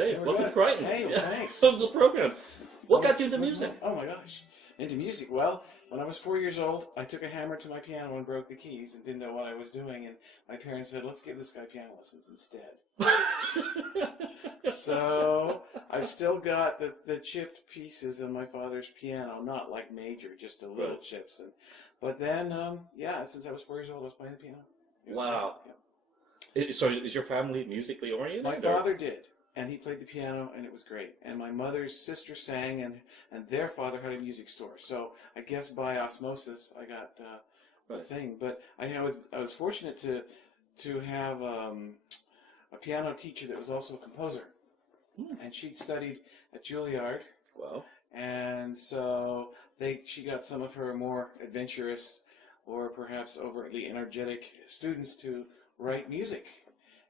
Hey, we're welcome good. to Crighton. Hey, well, Yeah. thanks. Welcome to the program. What got you into music? Oh my gosh, into music. Well, when I was 4 years old, I took a hammer to my piano and broke the keys and didn't know what I was doing. And my parents said, "Let's give this guy piano lessons instead." So I've still got the chipped pieces of my father's piano, not like major, just a little Right. chips. But then, yeah, since I was 4 years old, I was playing the piano. It was Wow. great, yeah. So is your family musically oriented? My or- father did, and he played the piano, and it was great. And my mother's sister sang, and their father had a music store. So I guess by osmosis, I got the Right. thing. But I was fortunate to have a piano teacher that was also a composer, and she'd studied at Juilliard, Wow. and so she got some of her more adventurous or perhaps overtly energetic students to write music.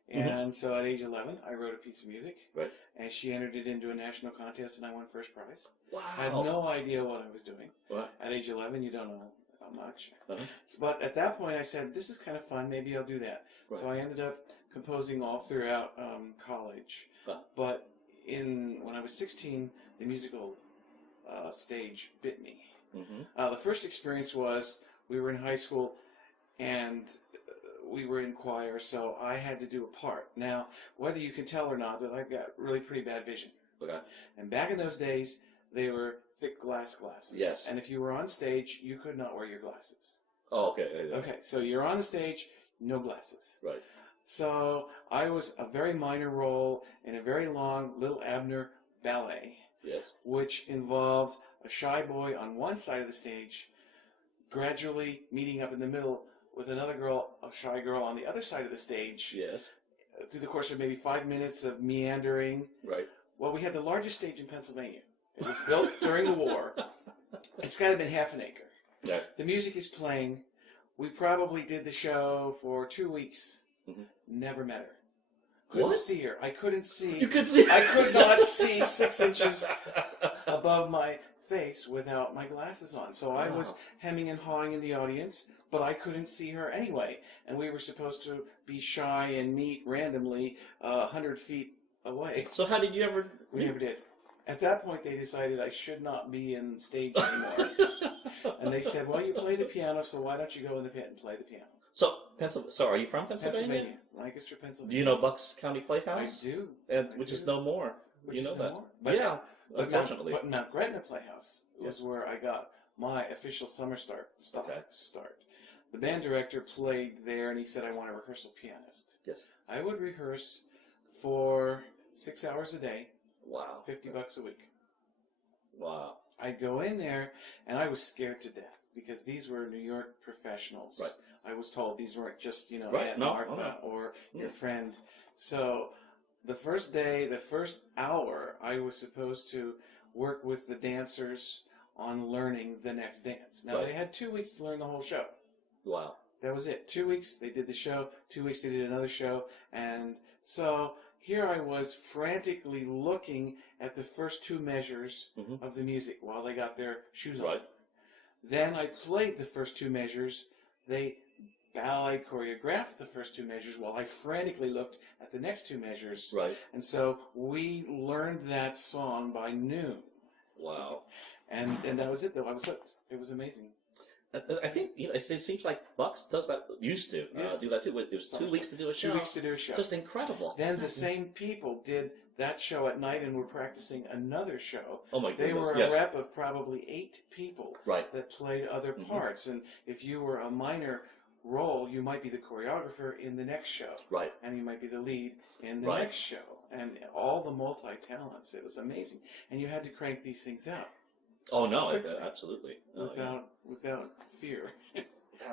And so at age 11, I wrote a piece of music, Right. and she entered it into a national contest, and I won first prize. Wow. I had no idea what I was doing. What? At age 11, you don't know how much. Uh-huh. But at that point, I said, this is kind of fun. Maybe I'll do that. Right. So I ended up composing all throughout college. Huh. But when I was 16, the musical stage bit me. Mm-hmm. The first experience was we were in high school, and we were in choir, so I had to do a part. Now, whether you can tell or not, but I've got really pretty bad vision. Okay. And back in those days, they were thick glasses. Yes. And if you were on stage, you could not wear your glasses. Oh, okay. Yeah. Okay, so you're on the stage, no glasses. Right. So I was a very minor role in a very long Little Abner ballet, Yes. which involved a shy boy on one side of the stage, gradually meeting up in the middle with another girl, a shy girl, on the other side of the stage. Yes. Through the course of maybe 5 minutes of meandering. Right. Well, we had the largest stage in Pennsylvania. It was built during the war. It's got to have been half an acre. Yeah. The music is playing. We probably did the show for 2 weeks. Mhm. Never met her. Couldn't What? see her. I couldn't see. You could see. I could not see 6 inches above my face without my glasses on. So I was Wow. hemming and hawing in the audience, but I couldn't see her anyway. And we were supposed to be shy and meet randomly 100 feet away. So how did you ever? We never did. At that point, they decided I should not be in stage anymore. And they said, well, you play the piano, so why don't you go in the pit and play the piano? So are you from Pennsylvania? Pennsylvania. Lancaster, Pennsylvania. Do you know Bucks County I Playhouse? do. Which is no more. Which you is know no that? more. Yeah. But Unfortunately. Mount Gretna Playhouse was Yes. where I got my official summer start. Okay. The band director played there, and he said, I want a rehearsal pianist. Yes. I would rehearse for 6 hours a day, Wow. $50 a week. Wow. I'd go in there, and I was scared to death because these were New York professionals. Right. I was told these weren't just, Right. Aunt No. Martha Oh, no. or your Yeah. friend. So the first day, the first hour, I was supposed to work with the dancers on learning the next dance. Now, Right. they had 2 weeks to learn the whole show. Wow. That was it. 2 weeks, they did the show. 2 weeks, they did another show. And so here I was frantically looking at the first 2 measures Mhm. of the music while they got their shoes on. Right. Then I played the first 2 measures. They ballet choreographed the first 2 measures while I frantically looked at the next 2 measures. Right. And so we learned that song by noon. Wow. And that was it, though. I was hooked. It was amazing. I think it seems like Bucks does that. Used to Yes. do that too. It was 2 weeks to do a show. 2 weeks to do a show. Just incredible. Then the same people did that show at night and were practicing another show. Oh my They goodness. were a Yes. rep of probably 8 people Right. that played other Mhm. parts. And if you were a minor role, you might be the choreographer in the next show. Right. And you might be the lead in the Right. next show. And all the multi-talents. It was amazing. And you had to crank these things out Oh no. Quickly. Absolutely. Oh, yeah. without fear.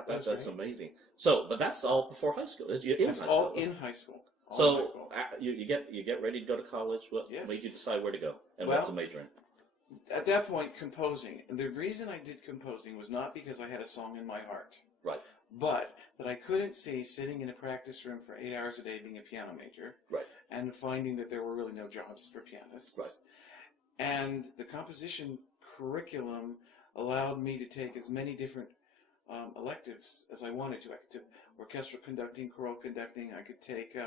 That's amazing. So, but that's all before high school. You're in It's high all school. in high school. All in So high school. you get ready to go to college. What Yes. made you decide where to go and Well, what's the major in? At that point, composing. And the reason I did composing was not because I had a song in my heart. Right. But that I couldn't see sitting in a practice room for 8 hours a day being a piano major. Right. And finding that there were really no jobs for pianists. Right. And the composition curriculum allowed me to take as many different electives as I wanted to. I could take orchestral conducting, choral conducting. I could take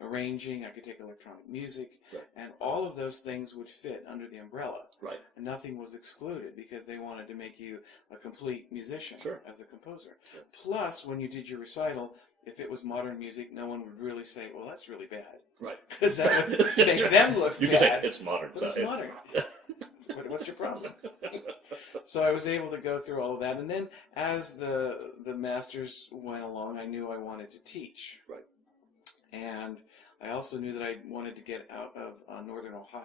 arranging. I could take electronic music, Right. and all of those things would fit under the umbrella. Right. And nothing was excluded because they wanted to make you a complete musician Sure. as a composer. Sure. Plus, when you did your recital, if it was modern music, no one would really say, "Well, that's really bad," Right. because that would make them look You bad. can say it's modern. But it's modern. What's your problem? So I was able to go through all of that, and then as the masters went along, I knew I wanted to teach. Right. And I also knew that I wanted to get out of northern Ohio,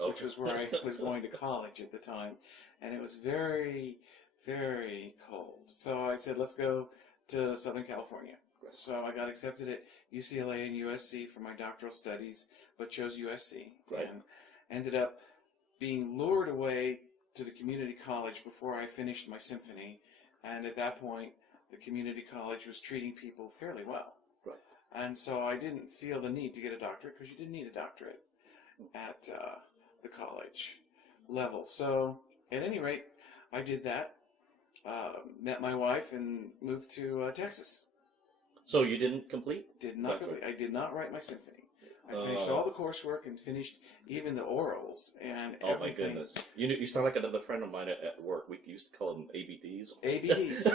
Okay. which was where I was going to college at the time, and it was very, very cold. So I said, let's go to Southern California. Right. So I got accepted at UCLA and USC for my doctoral studies, but chose USC. Right. And ended up being lured away to the community college before I finished my symphony, and at that point, the community college was treating people fairly well. Right. And so I didn't feel the need to get a doctorate because you didn't need a doctorate at the college level. So at any rate, I did that, met my wife, and moved to Texas. So you didn't complete? Did not complete. I did not write my symphony. I finished all the coursework and finished even the orals and everything. Oh my goodness! You sound like another friend of mine at work. We used to call them ABDs. ABDs,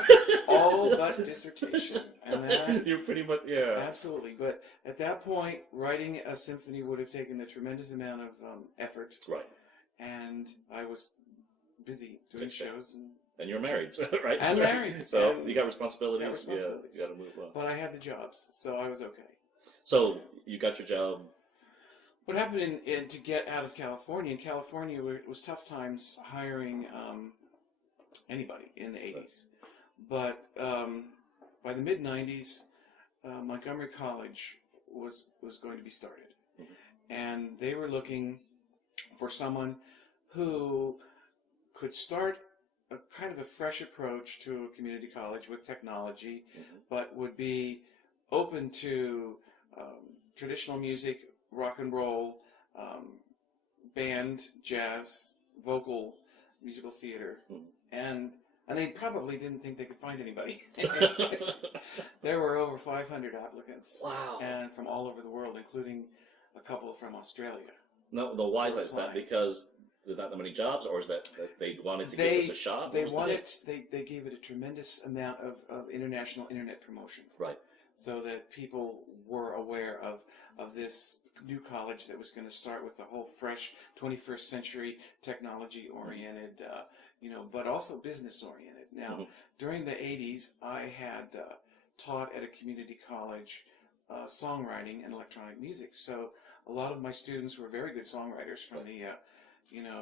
all but dissertation, and that, you're pretty much absolutely. But at that point, writing a symphony would have taken a tremendous amount of effort, Right. and I was busy doing shows. And you're married, right? I'm married, so and you got responsibilities. got responsibilities. Yeah, you got to move on. But I had the jobs, so I was okay. So you got your job. What happened to get out of California? In California, it was tough times hiring anybody in the 80s. But by the mid-90s, Montgomery College was going to be started. Mm-hmm. And they were looking for someone who could start a kind of a fresh approach to a community college with technology, Mm-hmm. but would be open to traditional music, rock and roll, band, jazz, vocal, musical theater, and they probably didn't think they could find anybody. There were over 500 applicants, Wow! and from all over the world, including a couple from Australia. No, why is that? Is that because there's not that many jobs, or is that they wanted to give this a shot? They gave it a tremendous amount of international internet promotion. Right. So that people were aware of this new college that was going to start with a whole fresh 21st century technology-oriented, but also business-oriented. Now, during the 80s, I had taught at a community college songwriting and electronic music. So a lot of my students were very good songwriters from the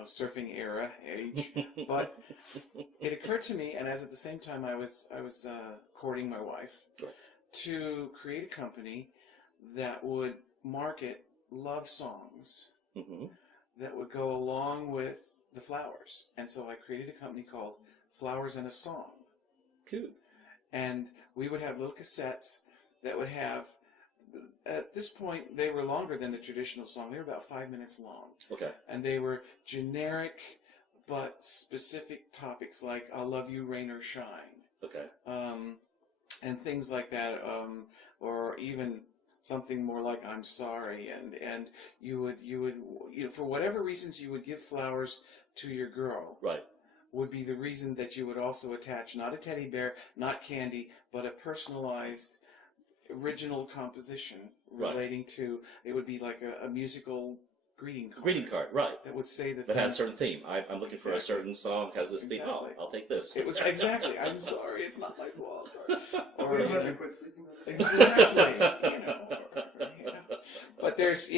surfing era age. But it occurred to me, and as at the same time I was courting my wife, Right. to create a company that would market love songs that would go along with the flowers. And so I created a company called Flowers and a Song. Cool. And we would have little cassettes that would have, at this point, they were longer than the traditional song. They were about 5 minutes long. Okay. And they were generic but specific topics like I'll love you, rain or shine. Okay. And things like that, or even something more like I'm sorry, and you would for whatever reasons you would give flowers to your girl, Right. would be the reason that you would also attach not a teddy bear, not candy, but a personalized original composition relating to, it would be like a musical greeting card. Greeting card, right. That would say the That had a certain theme. I'm looking for a Exactly. certain song, has this theme. Oh, Exactly. I'll take this. It was exactly, I'm sorry, it's not my fault. Or, We've had to quit sleeping on it. exactly, But there's,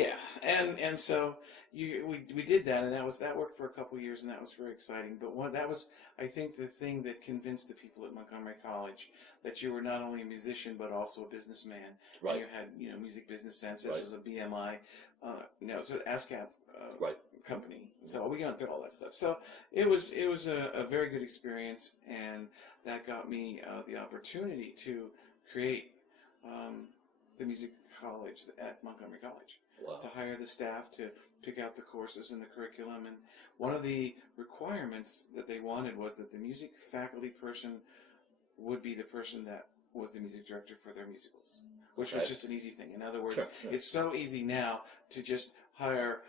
and so we did that, and that worked for a couple of years, and that was very exciting. But that was, I think, the thing that convinced the people at Montgomery College that you were not only a musician but also a businessman. Right. You had music business sense. This Right. was a BMI, it's an ASCAP Right. company. So we got through all that stuff. So it was a very good experience, and that got me the opportunity to create the music college at Montgomery College. Wow. To hire the staff, to pick out the courses and the curriculum. And one of the requirements that they wanted was that the music faculty person would be the person that was the music director for their musicals, which Okay. was just an easy thing. In other words, Sure. it's so easy now to just hire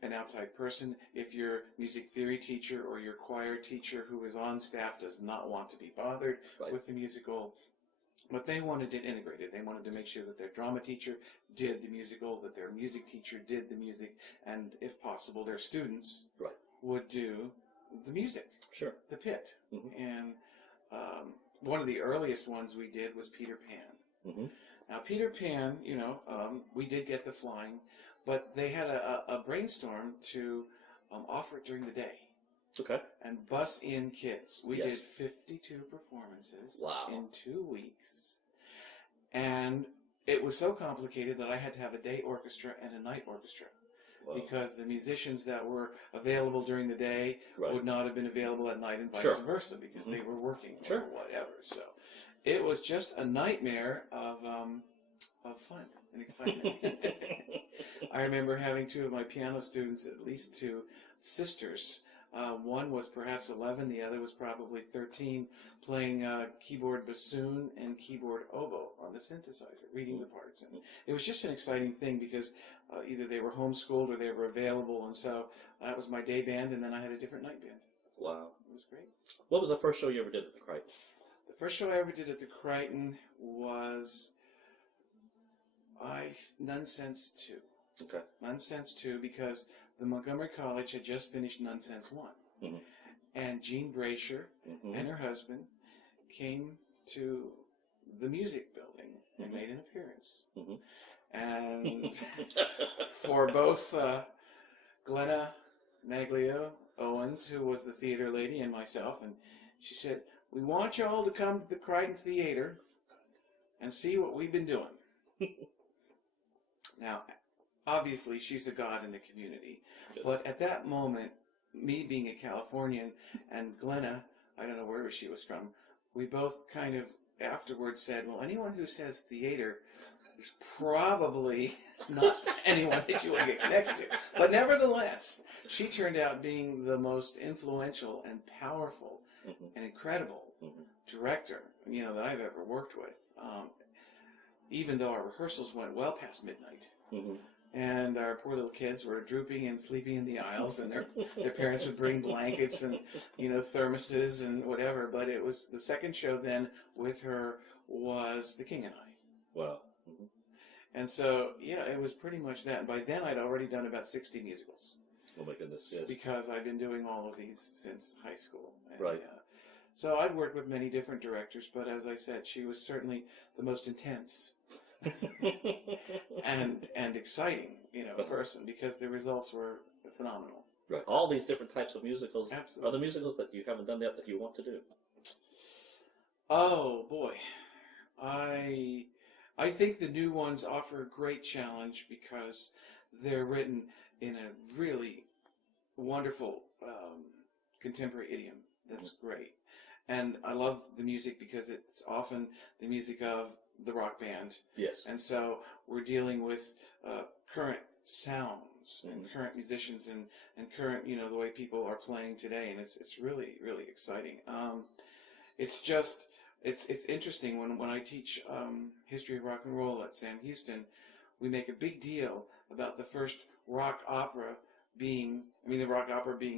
an outside person. If your music theory teacher or your choir teacher who is on staff does not want to be bothered Right. with the musical, but they wanted it integrated. They wanted to make sure that their drama teacher did the musical, that their music teacher did the music, and if possible, their students Right. would do the music, Sure. the pit. Mhm. And one of the earliest ones we did was Peter Pan. Mm-hmm. Now, Peter Pan, we did get the flying, but they had a brainstorm to offer it during the day Okay. and bus in kids. We Yes. did 52 performances Wow. in 2 weeks. And it was so complicated that I had to have a day orchestra and a night orchestra. Wow. Because the musicians that were available during the day Right. would not have been available at night and vice Sure. versa because they were working Sure. or whatever. So it was just a nightmare of fun and excitement. I remember having 2 of my piano students, at least 2 sisters. One was perhaps 11, the other was probably 13, playing keyboard bassoon and keyboard oboe on the synthesizer, reading the parts. And it was just an exciting thing because either they were homeschooled or they were available, and so that was my day band, and then I had a different night band. Wow. It was great. What was the first show you ever did at the Crighton? The first show I ever did at the Crighton was Nonsense 2. Okay. Nonsense 2 because the Montgomery College had just finished Nonsense 1. Mm-hmm. And Jean Brasher and her husband came to the music building and made an appearance. Mm-hmm. And for both Glenna Maglio Owens, who was the theater lady, and myself, and she said, "We want you all to come to the Crighton Theater and see what we've been doing." Now, obviously, she's a god in the community. Yes. But at that moment, me being a Californian and Glenna, I don't know where she was from, we both kind of afterwards said, well, anyone who says theater is probably not anyone that you want to get connected to. But nevertheless, she turned out being the most influential and powerful and incredible director, that I've ever worked with. Even though our rehearsals went well past midnight. And our poor little kids were drooping and sleeping in the aisles, and their parents would bring blankets and, thermoses and whatever. But it was the second show then with her was The King and I. Wow. And so, it was pretty much that. By then, I'd already done about 60 musicals. Oh, my goodness, yes. Because I've been doing all of these since high school. And, Right. So I'd worked with many different directors, but as I said, she was certainly the most intense and exciting, person, because the results were phenomenal. Right. All these different types of musicals. Absolutely. Are there musicals that you haven't done yet that you want to do? Oh boy, I think the new ones offer a great challenge because they're written in a really wonderful contemporary idiom. That's great. And I love the music because it's often the music of the rock band. Yes. And so we're dealing with current sounds and current musicians and current, the way people are playing today. And it's really, really exciting. It's interesting when I teach history of rock and roll at Sam Houston, we make a big deal about the first rock opera being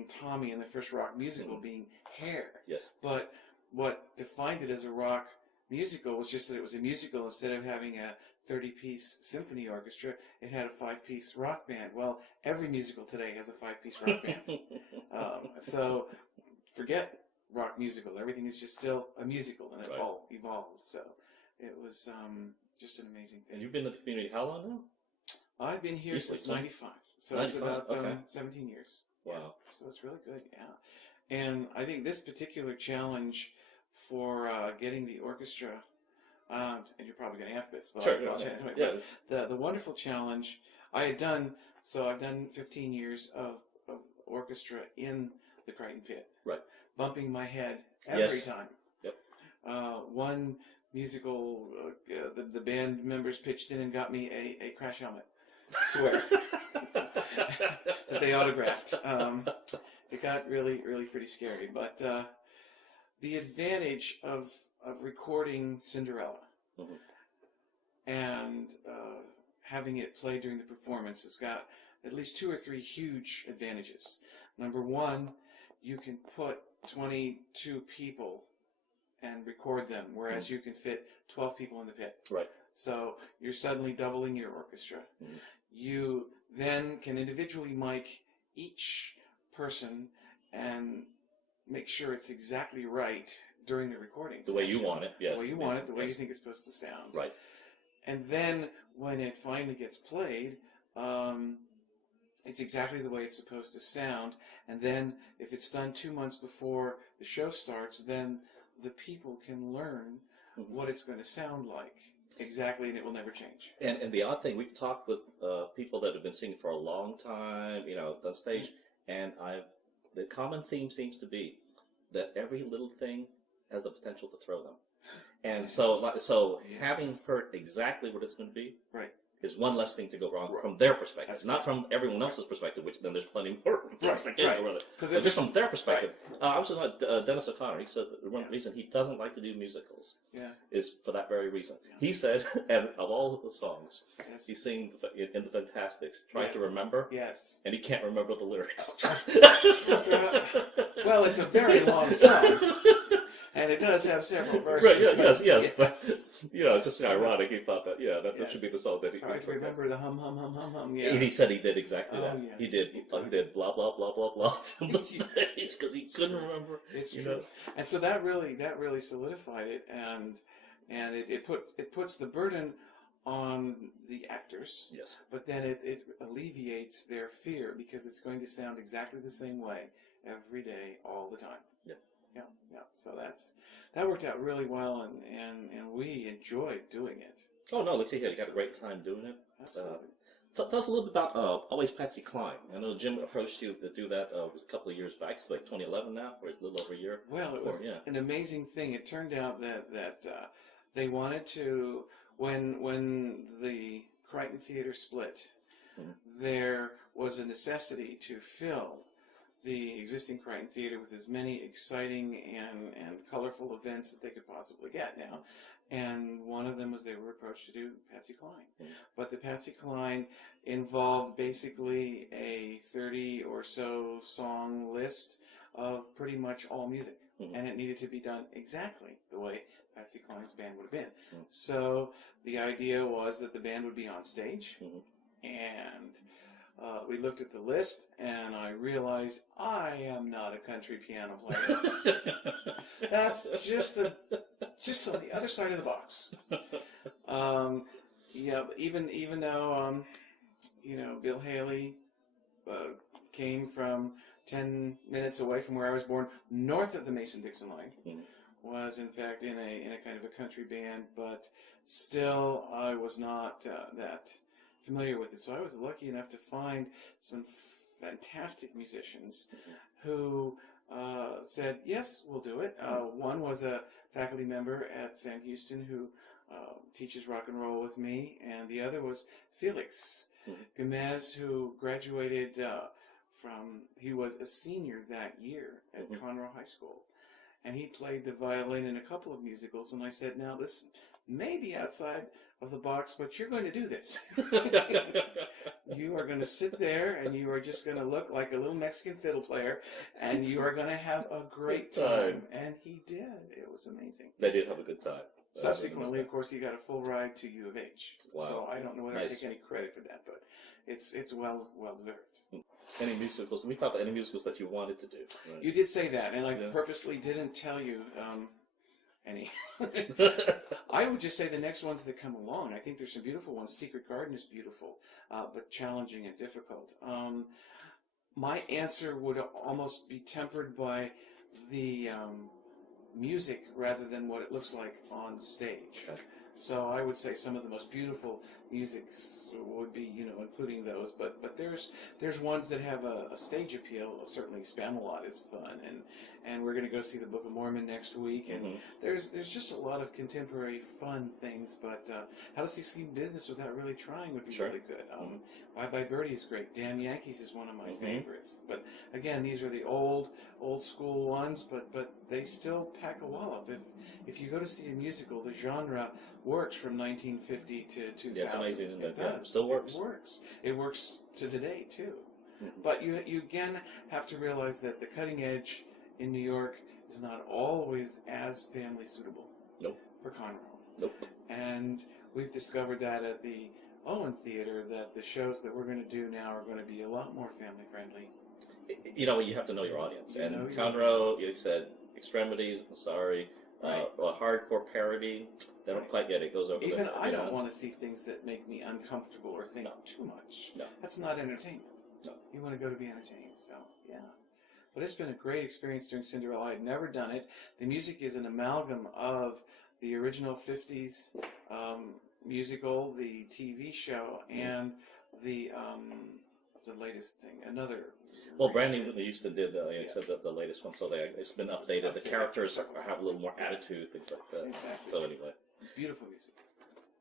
Tommy and the first rock musical being Hair. Yes. But what defined it as a rock musical was just that it was a musical. Instead of having a 30-piece symphony orchestra, it had a 5-piece rock band. Well, every musical today has a 5-piece rock band. So forget rock musical. Everything is just still a musical, and it all evolved. So it was just an amazing thing. And you've been in the community how long now? I've been here since 95. So 95? it's about Okay. 17 years. Wow. Yeah. So it's really good, yeah. And I think this particular challenge for getting the orchestra, and you're probably going to ask this, but Sure. I'll tell you anyway, Yeah. but the wonderful challenge I've done 15 years of orchestra in the Crighton Pit. Right. Bumping my head every Yes. time. Yep. One musical, the band members pitched in and got me a crash helmet to wear that they autographed. It got really, really pretty scary. But the advantage of of recording Cinderella and having it played during the performance has got at least 2 or 3 huge advantages. Number one, you can put 22 people and record them, whereas you can fit 12 people in the pit. Right. So you're suddenly doubling your orchestra. You then can individually mic each person and make sure it's exactly right during the recording The way you want it, yes. The way you want it, the way you think it's supposed to sound. Right. And then when it finally gets played, it's exactly the way it's supposed to sound. And then if it's done 2 months before the show starts, then the people can learn what it's going to sound like exactly, and it will never change. And the odd thing, we've talked with people that have been singing for a long time, you know, on stage, and the common theme seems to be that every little thing has the potential to throw them. And so having heard exactly what it's going to be is one less thing to go wrong from their perspective. That's not from everyone else's perspective, which then there's plenty more things that can go wrong. But just from their perspective. I was talking about Dennis O'Connor. He said that one reason he doesn't like to do musicals is for that very reason. He said, and of all of the songs, he's singing in the Fantastics, trying to remember, and he can't remember the lyrics. Well, it's a very long song. And it does have several verses. Right, yes. But, you know, just ironic, he thought that, that should be the song that he tried to remember the hum, hum, hum, hum, hum. Yeah. He said he did exactly that. Yes. He did blah, blah, blah, blah, blah from the stage because he couldn't remember. It's true. And so that really solidified it, and it puts the burden on the actors. Yes. But then it alleviates their fear because it's going to sound exactly the same way every day, all the time. Yeah. So that worked out really well, and we enjoyed doing it. Oh no, looks like you had a great time doing it. Absolutely. Tell us a little bit about Always Patsy Cline. I know Jim approached you to do that a couple of years back. It's like 2011 now, or it's a little over a year. Well, it was an amazing thing. It turned out that they wanted to, when the Crighton Theater split, there was a necessity to fill the existing Crighton Theater with as many exciting and colorful events that they could possibly get now. And one of them was they were approached to do Patsy Cline. But the Patsy Cline involved basically a 30 or so song list of pretty much all music. And it needed to be done exactly the way Patsy Cline's band would have been. So the idea was that the band would be on stage, and we looked at the list, and I realized I am not a country piano player. That's just on the other side of the box. Even though Bill Haley came from 10 minutes away from where I was born, north of the Mason-Dixon line, was in fact in a kind of a country band, but still I was not that familiar with it. So I was lucky enough to find some fantastic musicians who said, yes, we'll do it. One was a faculty member at Sam Houston who teaches rock and roll with me, and the other was Felix Gomez, who graduated he was a senior that year at Conroe High School. And he played the violin in a couple of musicals, and I said, now this may be outside of the box, but you're going to do this. You are going to sit there, and you are just going to look like a little Mexican fiddle player, and you are going to have a great time. And he did. It was amazing. They did have a good time. Subsequently, of course, he got a full ride to U of H. Wow. So I don't know whether I take any credit for that, but it's well deserved. Any musicals? We talked about any musicals that you wanted to do. Right? You did say that, and I purposely didn't tell you any. I would just say the next ones that come along. I think there's some beautiful ones. Secret Garden is beautiful, but challenging and difficult. My answer would almost be tempered by the music rather than what it looks like on stage. Okay. So I would say some of the most beautiful musics would be, including those. But there's ones that have a stage appeal. Certainly, Spamalot is fun, and we're going to go see the Book of Mormon next week. And there's just a lot of contemporary fun things. But How to Succeed in Business Without Really Trying would be really good. Bye Bye Birdie is great. Damn Yankees is one of my favorites. But again, these are the old school ones, but they still pack a wallop. If you go to see a musical, the genre works from 1950 to 2000. Yeah, it's amazing. It still works. It works. It works to today too. But you again have to realize that the cutting edge in New York is not always as family suitable. Nope. For Conroe. Nope. And we've discovered that at the Owen Theater, that the shows that we're going to do now are going to be a lot more family friendly. You have to know your audience. And Conroe, you said Extremities, I'm sorry, a hardcore parody, they don't quite get it. It goes over Even I don't want to see things that make me uncomfortable or think too much. No. That's not entertainment. No. You want to go to be entertained, so yeah. But it's been a great experience doing Cinderella. I'd never done it. The music is an amalgam of the original 50s musical, the TV show, and the latest thing. Well, Brandy used to did said the latest one, so it's been updated. The characters have a little more attitude, things like that. Exactly. So anyway, beautiful music.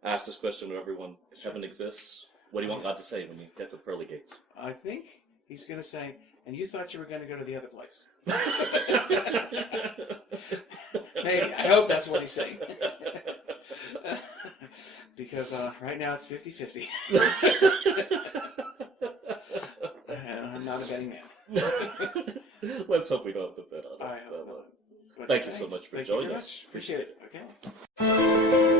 I ask this question to everyone: heaven exists? What do you want God to say when you get to the pearly gates? I think He's going to say, "And you thought you were going to go to the other place." Maybe. I hope that's what He's saying. Because right now it's 50-50. And I'm not a betting man. Let's hope we don't have to bet on it. I hope not. Thank you so much for joining us. Appreciate it. Okay.